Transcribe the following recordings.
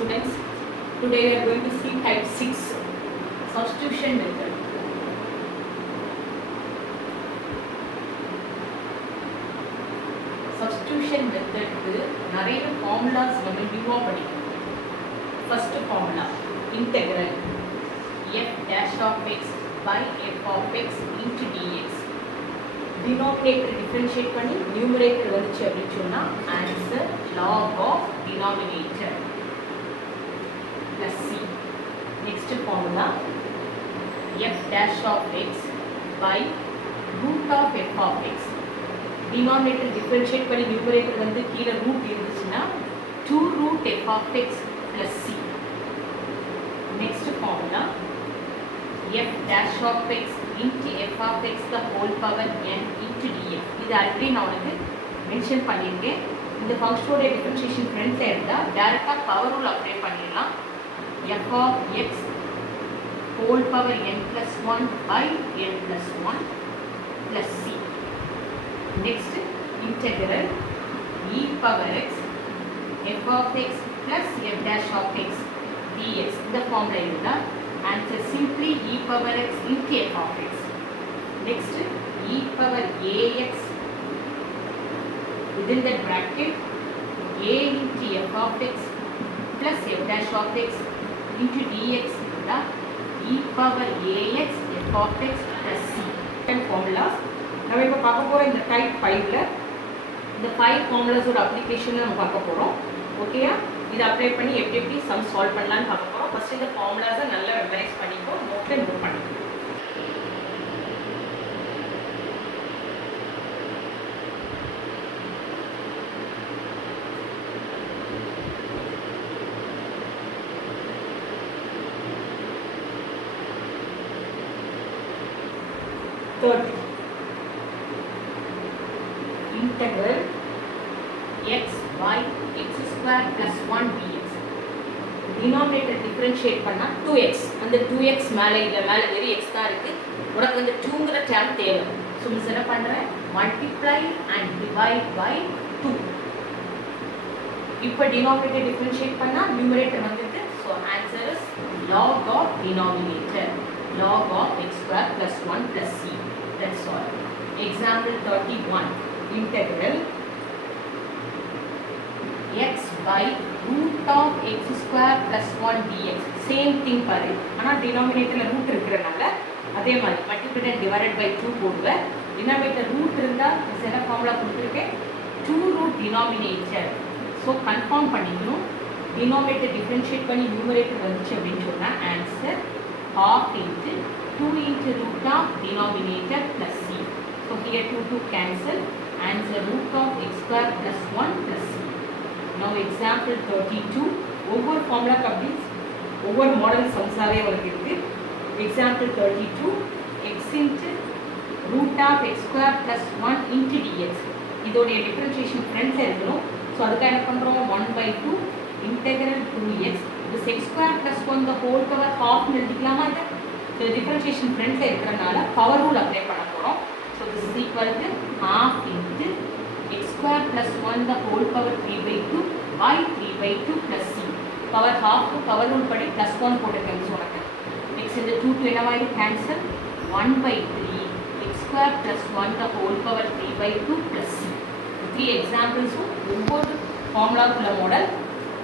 students. Today we are going to see type 6 substitution method. Substitution method க்கு நிறைய formulas நம்ம நியூவா படிக்கணும். First formula integral f dash of x by f of x into dx. Denominator differentiate பண்ணி numerator வந்துச்சு அப்படினு சொன்னா answer log of denominator plus c. Next formula f dash of x by root of f of x. Denominator differentiate பண்ணி numerator வந்து கீழ root இருந்துச்சுன்னா 2 root f of x plus c. Next formula f dash of x into f of x the whole power n into dx. இது already நான் உங்களுக்கு mention பண்ணியிருக்கேன். இந்த ஃபங்க்ஷனோட differentiation ஃப்ரண்ட்ல இருந்தா டைரக்டா பவர் ரூல் அப்ளை பண்ணிடலாம். f of x whole power n plus 1 by n plus 1 plus c. Next integral e power x f of x plus f dash of x dx. இந்த formula இருந்தா answer simply e power x into f of x. Next e power ax within the bracket a into f of x plus f dash of x into dx the e power ax f of x plus c. And formulas நம்ம இப்ப பார்க்க போற இந்த type 5 ல இந்த 5 formulas ஓட application நம்ம பார்க்க போறோம். ஓகேயா? இத அப்ளை பண்ணி எப்படி சம் சால்வ் பண்ணலாம்னு பார்க்க போறோம். ஃபர்ஸ்ட் இந்த ஃபார்முலாஸை நல்லா மெமரைஸ் பண்ணிக்கோ, நோட்ல நோட் பண்ணிக்கோ. Third integral x by x square plus 1 dx. Denominator differentiate பண்ணா 2x. அந்த 2x மேல வெறும் x தான் இருக்கு. உனக்கு அந்த 2ங்கற டேர்ம் தேவை. சோ மிஸ் என்ன பண்றேன்? multiply and divide by 2. இப்போ denominator differentiate பண்ணா numerator வந்துருக்கு. So answer is log of denominator. Log of x square plus 1 plus c. That's all. Example 31. Integral x by root of x square plus 1 dx. Same thing பாரு. ஆனா denominatorல root இருக்குறனால அதே மாதிரி multiplied and divided by 2 போடுவேன். denominator root இருந்தா இது என்ன formula கொடுத்திருக்கேன்? 2 root denominator. So confirm பண்ணிக்கணும். denominator differentiate பண்ணி numerator வந்துச்சு அப்படினு சொன்னா answer half into 2 into root of denominator plus c. So here 2 cancel. Answer root of x square plus 1 plus c. Now example 32. ஒவ்வொரு formula கப்ளீஸ் ஒவ்வொரு model சம்ஸாவே உங்களுக்கு இருக்கு. Example 32 x into root of x square plus 1 into dx. இதோட differentiation ஃப்ரண்ட்ல இருக்கணும். So அதுக்காக என்ன பண்றோம்? 1 by 2 integral 2x. this x square plus 1 the whole power half எழுதிக்கலாமா? இது differentiation ஃப்ரண்ட்ல இருக்கறனால பவர் ரூல் அப்ளை பண்ண போறோம். So this is equal to half into x square plus 1 the whole power 3 by 2 by 3 by 2 plus c. Power half power rule படி plus 1 போட்டுக்கங்க சொல்லுங்க. Next இந்த 2 to என்னவாயி cancel 1 by 3 x square plus 1 the whole power 3 by 2 plus c. Three examples ஒவ்வொரு ஃபார்முலாக்குள்ள model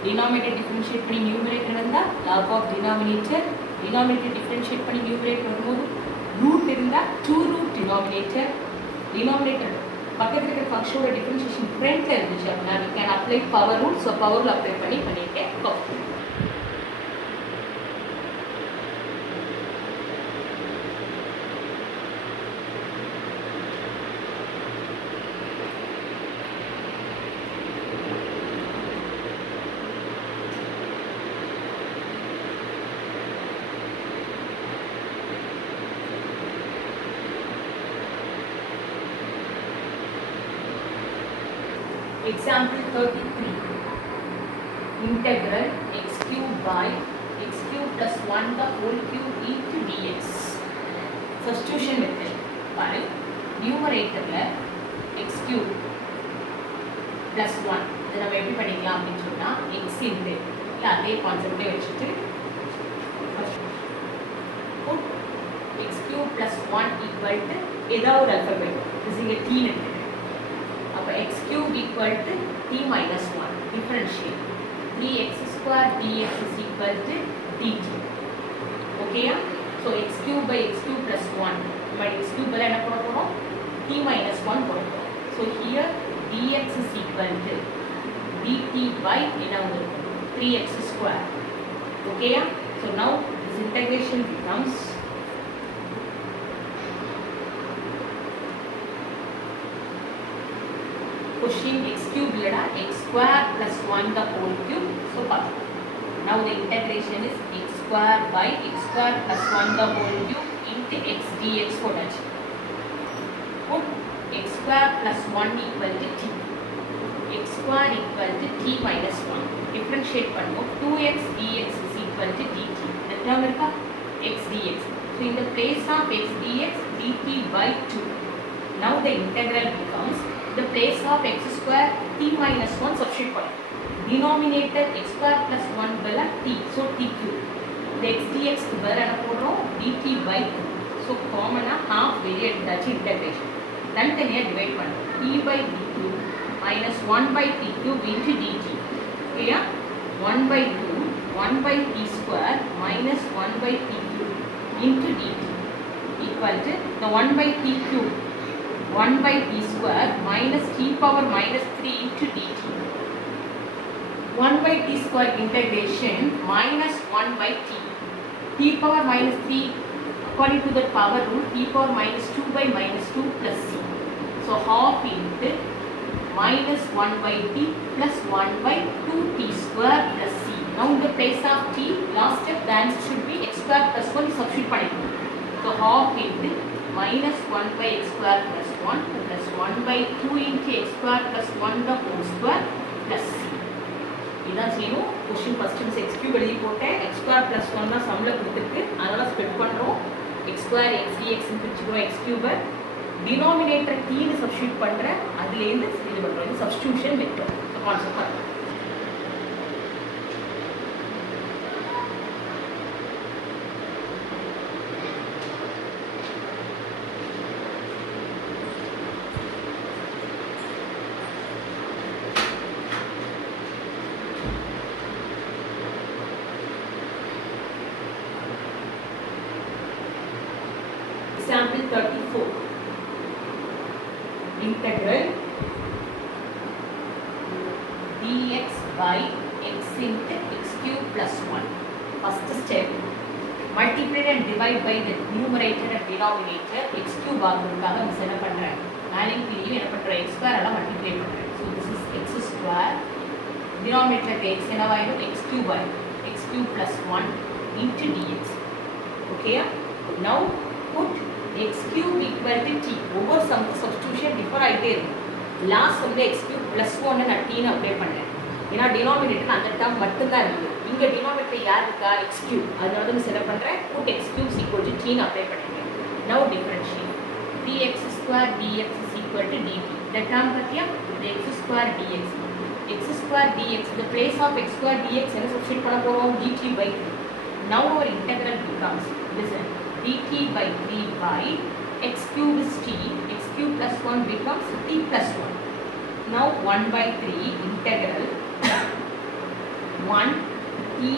denominator differentiate பண்ணி numerator வந்தா log of denominator. denominator differentiate பண்ணி numerator வரும்போது root இருந்தா 2 root denominator. denominator பக்கத்துல இருக்கிற ஃபங்க்ஷனோட டிஃபரன்ஷியேஷன் ஃப்ரண்ட்ல இருந்துச்சு அப்படின்னா we can apply power rule. so power rule apply பண்ணிட்டேன். Example 33. Integral x cube by x cube plus 1 the whole cube into dx. Substitution method. பாரு numeratorல x cube plus 1 இதை நம்ம எப்படி பண்ணிக்கலாம் அப்படின்னு சொன்னா x into பண்ணிட்டு அதே கான்செப்டே வச்சுட்டு x cube plus 1 equal to ஏதாவது ஒரு alphabet this is a t இருக்கு அப்ப x cube equal to t minus 1 differentiate 3x square dx is equal to dt okay so x cube by x cube plus 1 நம்ம x cube பல என்ன போட போறோம் t minus 1 போட போறோம் so here dx is equal to dt by என்ன வந்திருக்கும் 3x square okay so now this integration becomes pushing x cube leda x square plus 1 the whole cube so now the integration is x square by x square plus 1 the whole cube into x dx potachi put x square plus 1 equal to t x square equal to t minus 1 differentiate பண்ணுவோம் 2x dx is equal to dt the term இருக்கா x dx so in the place of x dx dt by 2 now the integral becomes the place of x square t minus 1 substitute பண்ணுவோம் denominator x square plus 1 பதிலா t so t cube the x dx க்கு பதிலா என்ன போடுறோம் dt by 2 so common half வெளிய எடுத்தாச்சு integration தனித்தனியா divide பண்ணுவோம் t by d cube minus 1 by t cube into dt okay 1 by 2 1 by t square minus 1 by t cube into dt equal to the 1 by t cube 1 by t square minus t power minus 3 into dt 1 by t square integration minus 1 by t power minus 3 according to the power rule t power minus 2 by minus 2 plus c so half into minus 1 by t plus 1 by 2t square plus c now in the place of t last step the answer should be x square plus 1 substitute பண்ணிக்கணும் so half into minus 1 by x square plus 1 plus 1 by 2 into x square plus 1 the whole square plus c இதான் செய்யணும் question first miss x cube எழுதி போட்டேன் x square plus 1 தான் சம்ல கொடுத்திருக்கு அதனால split பண்றோம் x square x dx ன்னு பிரிச்சுறோம் x cube denominator t ன்னு சப்ஸ்டிட்யூட் பண்றேன் அதுல இருந்து இது பண்றோம் இது சப்ஸ்டிட்யூஷன் மெத்தட் கான்செப்ட் பண்ணுங்க Example 34. Integral dx by x into x cube plus 1. First step, multiply and divide by the numerator and denominator x cube ஆகுறதுக்காக மிஸ் என்ன பண்றேன் மேலே கீழே என்ன பண்றேன் x square எல்லாம் மல்டிப்ளை பண்றேன் so this is x square denominator x என்னவாயிடும் x cube ஆயிடும் x cube plus 1 into dx okay now put x cube equal to t over some substitution before ஆயிட்டே இருக்கும் லாஸ்ட் சம்ல x cube plus 1 நான் t ன்னு apply பண்ணேன் ஏன்னா denominator அந்த term மட்டும் தான் இருக்கு இங்க டினாமினேட்டர் யார் இருக்கா x cube அதனால தான் செலக்ட் பண்றேன் put x cube equal to t ன்னு அப்ளை பண்ணிட்டேன் now differentiate 3x square dx is equal to dt the term பத்தியா the x square dx x square dx the place of x square dx என்ன substitute பண்ண போறோம் dt by 3 now our integral becomes listen dt by 3 by x cube is t x cube plus 1 becomes t plus 1 now 1 by 3 integral 1 t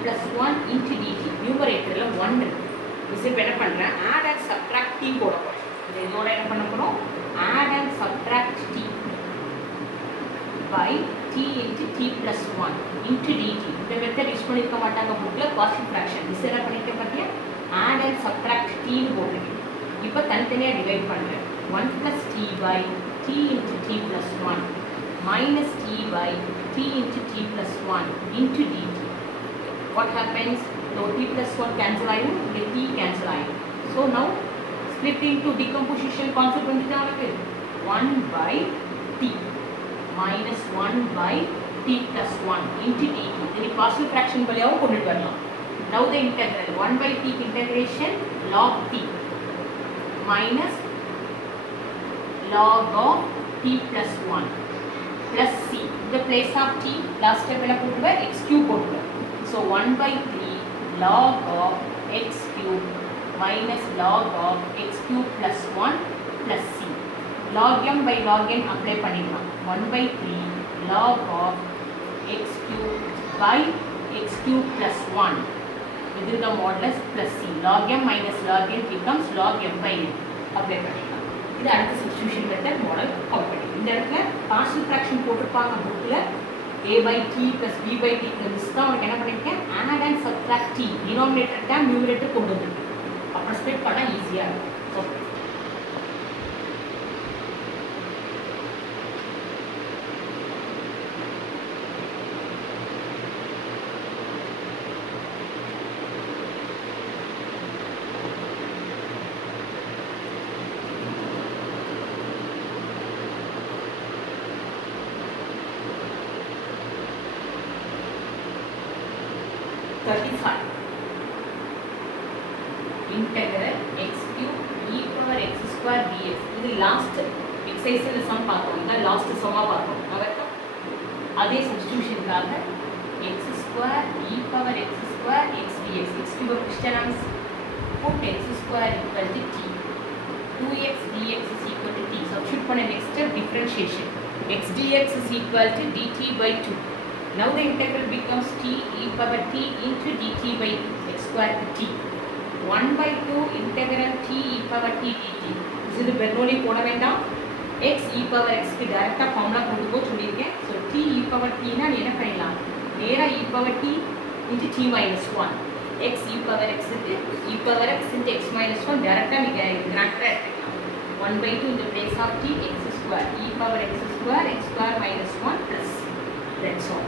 plus 1 into dt numerator la 1 இருக்கு this இப்ப என்ன பண்றேன் add and subtract t போட போறேன் இது இதோட என்ன பண்ண போறோம் add and subtract t by t into t plus 1 into dt இந்த மெத்தட் யூஸ் பண்ணிருக்க மாட்டாங்க புக்ல quasi fraction this என்ன பண்ணிட்டேன் பாத்தியா add and subtract t ன்னு போட்டுருக்கேன் இப்போ தனித்தனியா டிவைட் பண்றேன் 1 plus t by t into t plus 1 minus t by t into t plus 1 into dt what happens so t plus 1 cancel ஆயிடும் இங்க t cancel ஆயிடும் so now split into decomposition concept வந்துட்டா உங்களுக்கு 1 by t minus 1 by t plus 1 into dt இது partial fraction வழியாவும் கொண்டுட்டு வரலாம் now the integral 1 by t integration log t minus log of t plus 1 plus c the place of t last step என்ன போடுங்க x cube போடுங்க So 1 by 3 log of x cube minus log of x cube plus 1 plus c. Log m by log n apply பண்ணிடலாம். 1 by 3 log of x cube by x cube plus 1 within the modulus plus c. Log m minus log n becomes log m by n. apply பண்ணிடலாம். இது அடுத்த substitution method model cover பண்ணி. இந்த இடத்துல partial fraction போட்டிருப்பாங்க புக்கில் a by t plus b by t இந்த miss தான் உனக்கு என்ன பண்ணியிருக்கேன் add and subtract t denominator term numerator கொண்டு வந்துருக்கு. அப்புறம் ஸ்ப்ளிட் பண்ணால் ஈஸியாக இருக்கும். Okay integral x cube e power x square dx. இது லாஸ்ட் எக்ஸசைஸ்ல சம் பார்த்தோம். இதான் லாஸ்ட் சம்மா பார்த்தோம். அவர்தான் அதே சப்ஸ்டிடியூஷனுக்காக x square e power x square x dx. x cube questions put x square equal to t. 2x dx is equal to t. Substitute பண்ண next step differentiation. x dx is equal to dt by 2. Now the integral becomes t e power t into dt by 2 x square to t. 1 by 2 integral t e power t dt. இது Bernoulli போட வேண்டாம். x e power x க்கு டைரக்டா formula கொண்டு போ சொல்லிருக்கேன். So t e power t னா என்ன பண்ணலாம்? நேரா e power t into t minus 1. x e power x க்கு e power x into x minus 1 டைரக்டா நீங்க கிராண்டா எடுத்துக்கலாம். 1 by 2 in the place of t x square e power x square minus 1 plus that's all.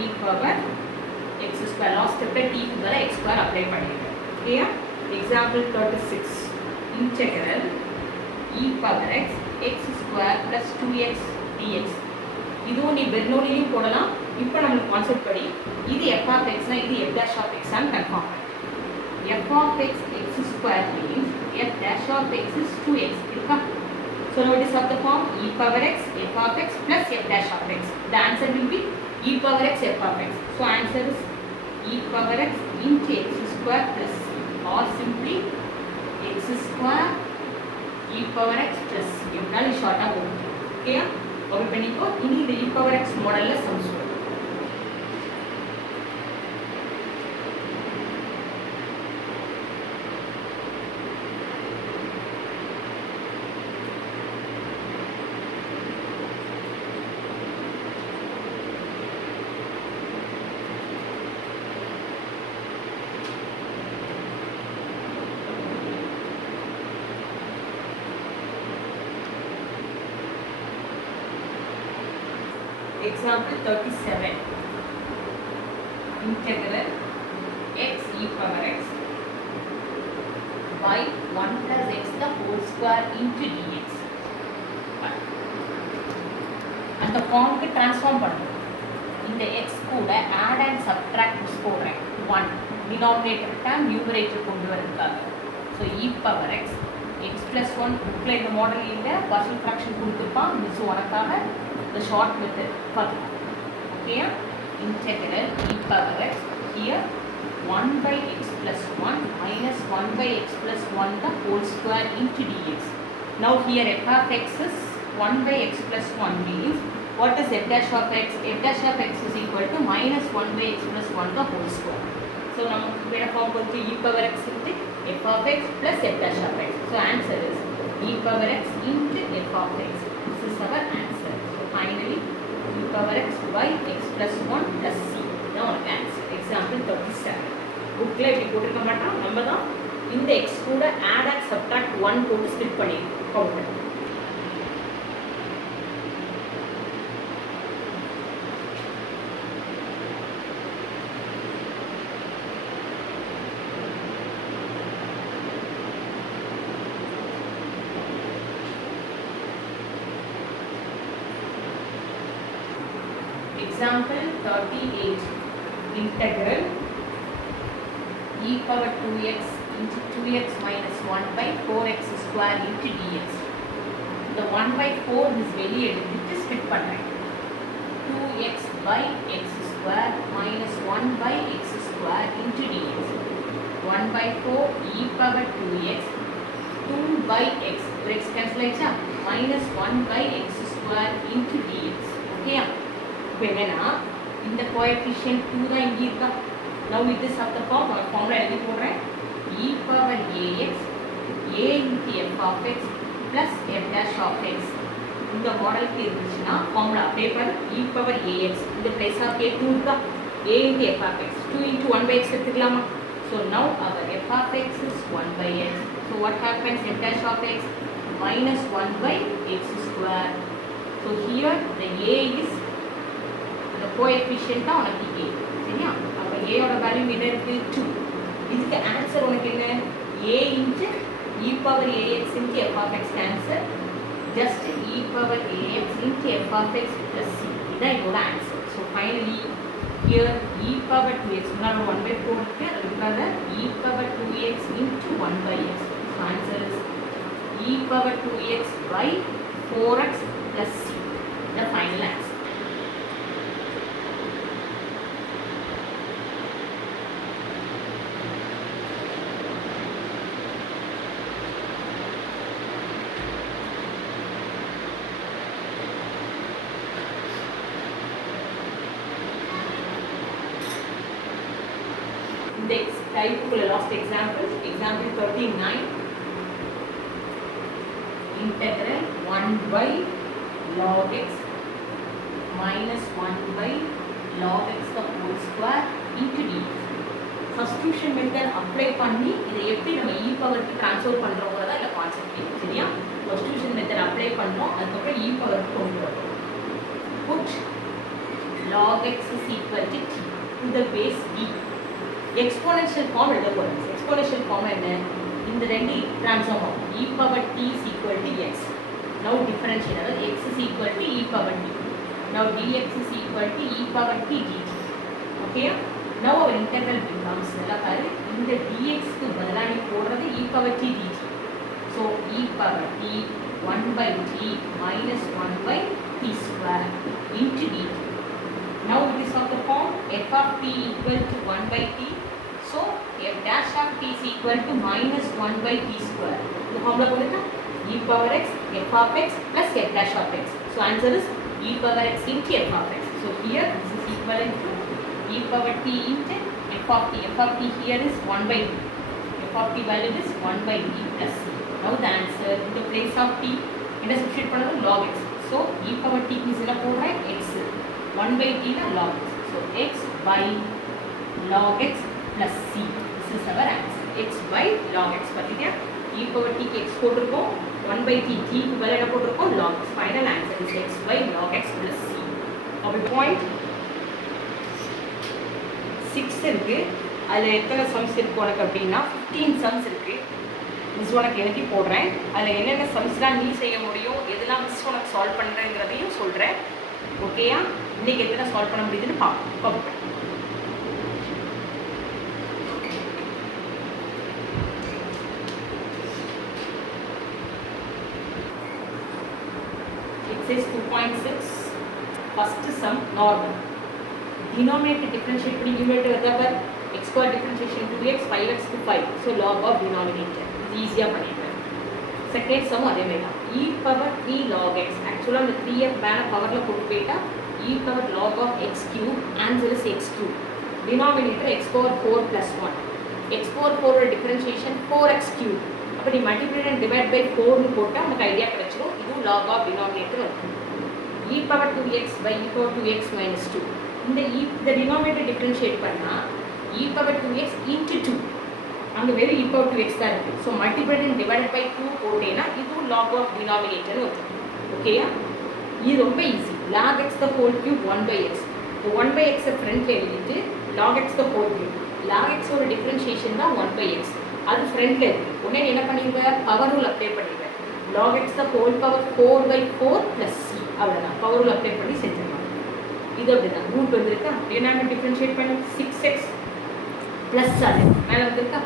e power x square last step t க்கு பதிலா x square apply பண்ணிடுங்க. ஓகேயா? Example 36 integral e power x x square plus 2x dx. இதுவும் நீ பெர்னோலியும் போடலாம். இப்போ நமக்கு concept படி இது f of x னா இது f dash of x ன்னு கன்ஃபார்ம் பண்ணு. f of x x square means f dash of x is 2x இருக்கா? So now it is of the form e power x f of x plus f dash of x. The answer will be e power x f of x. So answer is e power x into x square plus c. Or simply x square e power x plus c. எப்படினாலும் ஷார்ட்டாக போட்டு ஓகேயா? Okay பண்ணிக்கோ. இனி இந்த e power x மாடலில் sums வரும். Example 37 integral x e power x by 1 plus x the whole square into dx. அந்த ஃபார்முக்கு ட்ரான்ஸ்ஃபார்ம் பண்ணுறோம். இந்த x கூட add and subtract போடுறேன். 1 denominator term numerator கொண்டு வரதுக்காக. So e power x x plus 1 புக்கில் இந்த மாடல் இல்லை. partial fraction கொடுத்துருப்பான். மிஸ் உனக்காக the short method பார்க்கலாம். Okay? integral e power x here 1 by x plus 1 minus 1 by x plus 1 the whole square into dx. Now here f of x is 1 by x plus 1 means what is f dash of x? F dash of x is equal to minus 1 by x plus 1 the whole square. So நமக்கு வேற form கொடுத்து e power x into f of x plus f dash of x. So answer is e power x into f of x. This is our answer. So finally e power x by x plus 1 plus c. Now our answer. Example 37. புக்கில் இப்படி போட்டிருக்க மாட்டோம். நம்ம தான் இந்த x கூட add and subtract 1 போட்டு split பண்ணி கவுண்ட் பண்ணி. Example 38 integral e power 2x into 2x minus 1 by 4x square into dx. The 1 by 4 is வெளியே எடுத்துட்டு ஸ்ப்ளிட் பண்றேன். 2x by x square minus 1 by x square 4 e power 2x 2 by x ஒரு x cancel ஆயிடுச்சா minus 1 by x square into dx ஓகேயா இப்போ என்னன்னா இந்த coefficient 2 தான் இங்கே இருக்கா now it is of the form formula எழுதி போடுறேன் e power ax a into f of x plus f dash of x இந்த மாடலுக்கு இருந்துச்சுன்னா ஃபார்முலா அப்படியே பாரு e power ax இந்த place of a 2 இருக்கா a into f of x 2 into 1 by x எடுத்துக்கலாமா so now our f of x is 1 by x so what happens f dash of x minus 1 by x square so here the a is the coefficient தான் உனக்கு a சரியா அப்ப a ஓட value என்ன இருக்கு 2 இதுக்கு answer உனக்கு என்ன a into e power ax into f of x answer just e power ax into f of x plus c இதான் இதோட answer so finally here e power 2x முன்னாடி 1 by 4 இருக்கு அதுக்காக e power 2x into 1 by x so answer is e power 2x by 4x plus c the final answer Next type of last example 39 integral 1 by log x minus 1 by log x the whole square into dx substitution method apply பண்ணி இதை எப்படி நம்ம e power க்கு transfer பண்றோம்ங்கறத இந்த concept சரியா substitution method apply பண்றோம் அதுக்கு அப்புறம் e power க்கு கொண்டு வரோம் put log x is equal to t to the base d exponential form எழுத போறோம் exponential form என்ன இந்த ரெண்டு ட்ரான்ஸ்ஃபார்ம் ஆகும் e power t is equal to x now differentiate அதாவது x is equal to e power t now dx is equal to e power t dt okay now our integral becomes நல்லா பாரு இந்த dx க்கு பதிலா நீ போடுறது e power t dt so e power t 1 by t minus 1 by t square into dt now it is of the form f of t equal to 1 by t so f dash of t is equal to minus 1 by t square the formula போடுங்க e power x f of x plus f dash of x so answer is e power x into f of x so here this is equivalent to e power t into f of t f of t here is 1 by t f of t value is 1 by t plus c now the answer in the place of t என்ன substitute பண்ணனும் log x so e power t க்கு என்ன போடுறேன் x 1 by t na log x so x by log x plus c this is our answer x by log x பாத்தீங்க e power t க்கு x போட்டுருக்கோம் 1 by t t க்கு பதிலா என்ன போட்டுருக்கோம் log x final answer is x by log x plus c அப்ப point 6 இருக்கு அதுல எத்தனை சம்ஸ் இருக்கு உனக்கு அப்படினா 15 சம்ஸ் இருக்கு மிஸ் உனக்கு எழுதி போடுறேன் அதுல என்னென்ன சம்ஸ்லாம் நீ செய்ய முடியும் எதெல்லாம் மிஸ் உனக்கு சால்வ் பண்றேங்கறதையும் சொல்றேன் ஓகேயா இன்னைக்கு எத்தனை சால்வ் பண்ண முடியுதுன்னு பாப்போம் exercise 2.6 first sum normal denominator differentiate பண்ணி numerator வருதா பார் x square differentiation 2x 5x to 5 so log of denominator இது ஈஸியா பண்ணிட்டேன் செகண்ட் சம் அதே மாதிரி தான் e power 3 log x actually அந்த 3f மேல பவர்ல போட்டு போய்ட்டா e power log of x cube answer is x cube denominator x power 4 plus 1 x power 4 ஓட differentiation 4x cube அப்ப நீ multiply and divide by 4 னு போட்டா நமக்கு ஐடியா கிடைச்சிரும் இது log of denominator வரும் e power 2x by e power 2x minus 2 இந்த the denominator differentiate பண்ணா e power 2x into 2 அங்க வெறும் e power 2x தான் இருக்கு so multiplied and divided by 2 போட்டேனா இது log of denominator வரும் ஓகேயா இது ரொம்ப easy log x the whole cube 1 by x so 1 by x ஃப்ரண்ட்ல எழுதிட்டு log x the whole cube log x ஓட டிஃபரன்ஷியேஷன் தான் 1 by x அது ஃப்ரண்ட்ல இருக்கு உடனே என்ன பண்ணிடுவ பவர் ரூல் அப்ளை பண்ணிடுவ log x the whole power 4 by 4 plus c அவ்வளவுதான் பவர் ரூல் அப்ளை பண்ணி செஞ்சிடலாம் இது அப்படிதான் ரூட் வந்திருக்கா டினாமினேட்டர் டிஃபரன்ஷியேட் பண்ணி 6x plus 7 மேல வந்திருக்கா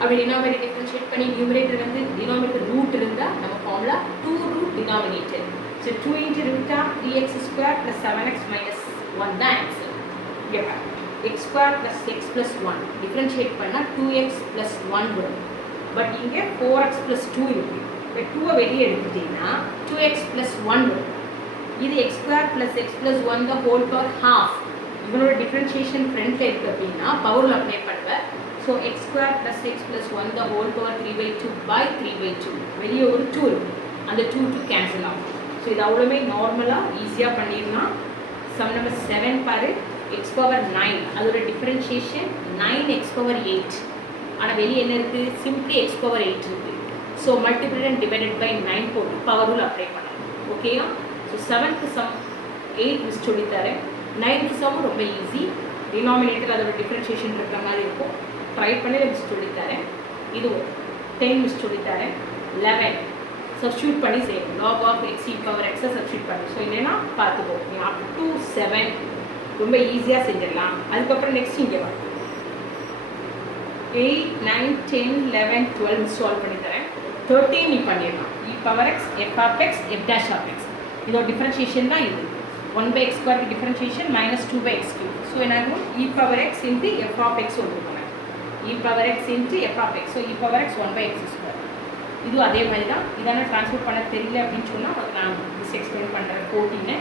அப்படி டினாமினேட்டர் டிஃபரன்ஷியேட் பண்ணி நியூமரேட்டர் வந்து டினாமினேட்டர் ரூட் இருந்தா நம்ம formula 2 root denominator so 2 into root of 3x square plus 7x minus 1 the answer இங்க பாருங்க X square plus x plus one differentiate பண்ணால் 2x ப்ளஸ் ஒன் வரும். பட் இங்கே 4x ப்ளஸ் டூ இருக்குது. இப்போ 2 வெளியே எடுத்துட்டிங்கன்னா 2x ப்ளஸ் ஒன் வரும். இது x square plus x plus one the whole power half. இவனோட டிஃப்ரென்ஷியேஷன் ஃப்ரண்ட்டில் இருக்குது அப்படின்னா பவரில் அப்ளை பண்ணுவேன். So x square plus x plus one the whole power 3/2 by 3/2. வெளியே ஒரு 2 இருக்குது. அந்த 2 கேன்சல் ஆகும். ஸோ இது அவ்வளோமே நார்மலாக ஈஸியாக பண்ணிடலாம். சம் நம்பர் 7 பாரு. எக்ஸ் பவர் 9 அதோட டிஃப்ரென்ஷியேஷன் 9x பவர் 8. ஆனால் வெளியே என்ன இருக்குது? சிம்பிளி எக்ஸ் பவர் 8 இருக்குது. So multiple and divided by 9 போட்டு பவர் ரூல் அப்ளை பண்ணலாம். ஓகேயா? ஸோ 7th சம் 8 மிஸ் சொல்லித்தரேன். 9th சம் ரொம்ப ஈஸி. டினாமினேட்டர் அதோட டிஃப்ரென்ஷியேஷன் இருக்கிற மாதிரி இருக்கும். ட்ரை பண்ணி மிஸ் சொல்லித்தரேன். இது 10 மிஸ் சொல்லித்தரேன். 11 சப்ஸ்டியூட் பண்ணி செய்யணும். Log of x e power எக்ஸை சப்ஸ்டியூட் பண்ணி. ஸோ இல்லைன்னா பார்த்துக்கோ, நீங்கள் அப் டு 7 ரொம்ப ஈஸியாக செஞ்சிடலாம். அதுக்கப்புறம் நெக்ஸ்ட் இங்கே வரும் 8, 9, 10, 11, 12 சால்வ் பண்ணி தரேன். 13 நீ பண்ணிடலாம். E power x f of x f dash of x. இதோட டிஃப்ரென்ஷியேஷன் தான் இது. 1/x square differentiation minus 2/x cube. So என்ன ஆகும்? E power x into f of x ஒன்று பண்ணேன். E power x into f of x. So e power x 1/x square. இதுவும் அதே மாதிரி தான். இதெல்லாம் ட்ரான்ஸ்ஃபர் பண்ண தெரியல அப்படின்னு சொன்னால் அதுக்கு நான் மிஸ் எக்ஸ்பிளைன் பண்ணுறேன். 14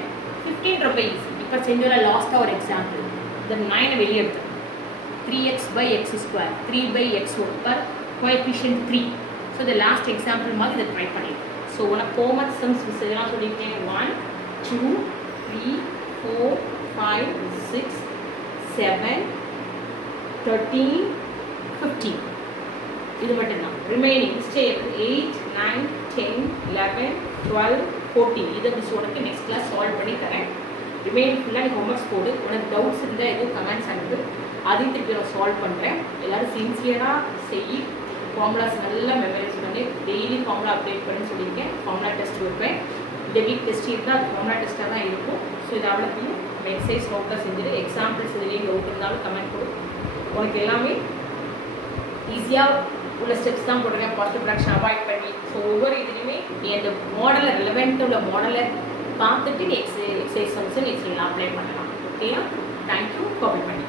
15 ரொம்ப ஈஸி. இப்போ செஞ்சோட லாஸ்ட்டாக ஒரு எக்ஸாம்பிள். இந்த 9 வெளியே எடுத்து 3x by x square 3/x whole per coefficient 3. So இந்த லாஸ்ட் எக்ஸாம்பிள் மாதிரி இதை ட்ரை பண்ணிடுறேன். ஸோ உனக்கு ஹோம்ஒர்க் சம்ஸ் இதெல்லாம் சொல்லியிருக்கேன். 1, 2, 3, 4, 5, 6, 7, 13, 15. இது மட்டும்தான். Remaining mistake 8, 9, 10, 11, 12, 14. இதை மிஸ் உனக்கு நெக்ஸ்ட் கிளாஸ் சால்வ் பண்ணி தரேன். ரிமைனிங் ஃபுல்லாக நீ ஹோம்ஒர்க்ஸ் போடு. உனக்கு டவுட்ஸ் இருந்தால் எதுவும் கமெண்ட்ஸ் அனுப்பு. அதையும் திருப்பி நான் சால்வ் பண்ணுறேன். எல்லோரும் சின்சியராக செய். ஃபார்முலாஸ் நல்லா மெமரைஸ் பண்ணி டெய்லி ஃபார்முலா அப்டேட் பண்ணி சொல்லியிருக்கேன். ஃபார்முலா டெஸ்ட் வைப்பேன். இந்த வீக் டெஸ்ட் இருந்தால் அது ஃபார்முலா டெஸ்ட்டாக தான் இருக்கும். ஸோ இது அவ்வளோத்தையும் எக்ஸசைஸ் நோட்டாக செஞ்சுட்டு எக்ஸாம்பிள்ஸ் இதுலேயும் டவுட் இருந்தாலும் கமெண்ட் கொடு. உனக்கு எல்லாமே ஈஸியாக உள்ள ஸ்டெப்ஸ் தான் போடுறேன். பாசிட்டிவ் ப்ராக்ஷன் அவாய்ட் பண்ணி. ஸோ ஒவ்வொரு இதுலேயுமே நீ அந்த மாடலை ரிலவெண்ட் உள்ள மாடலை பார்த்துட்டு நீ எக்ஸசைஸ் சம்ஸை நீ அப்ளை பண்ணலாம். ஓகேயா? தேங்க்யூ. காப்பி பண்ணி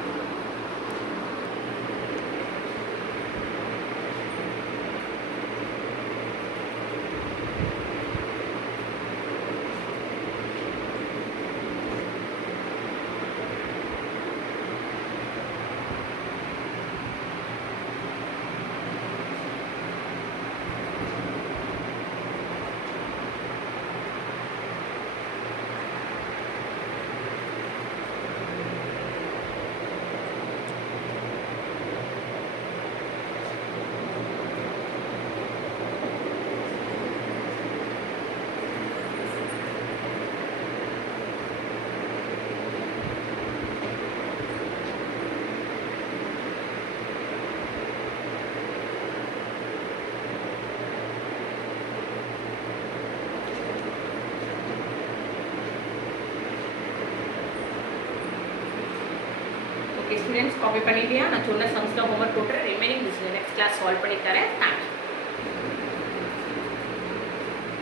ஸ்டூடெண்ட்ஸ் காப்பி பண்ணிட்டியா? நான் சொன்ன சம்ஸ்லாம் ஹோம்ஒர்க் போட்டு ரிமைனிங் நெக்ஸ்ட் கிளாஸ் சால்வ் பண்ணி தரேன். தேங்க்யூ.